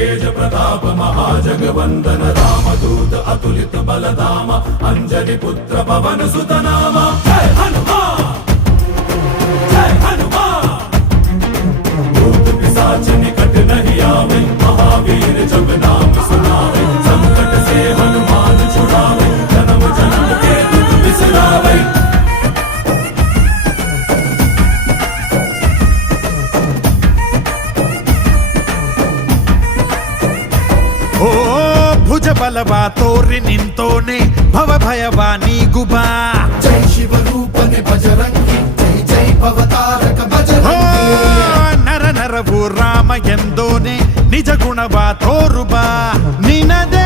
तेज प्रताप महाजगवंदन रामदूत अतुलित बलधाम अंजलि पुत्र पवन सुत नाम जय हनुमान जय हनुमान। भूत पिशाच निकट नहीं आवे महावीर जब नाम सुनावे संकट से हनुमान छुड़ावे जन्म जन्म के दुख बिसरावे। ಓ ಭುಜ ಬಲವ ತೋರಿ ನಿಂತೋನೆ ಭವ ಭಯವ ನೀಗುಬಾ ಜೈ ಶಿವ ರೂಪನೆ ಬಜರಂಗಿ ಜೈ ಜೈ ಭವತಾರಕ ಬಜರಂಗಿ ನರ ನರವು ರಾಮ ಎಂದೋನೆ ನಿಜ ಗುಣವ ತೋರುಬಾ ನಿನದೆ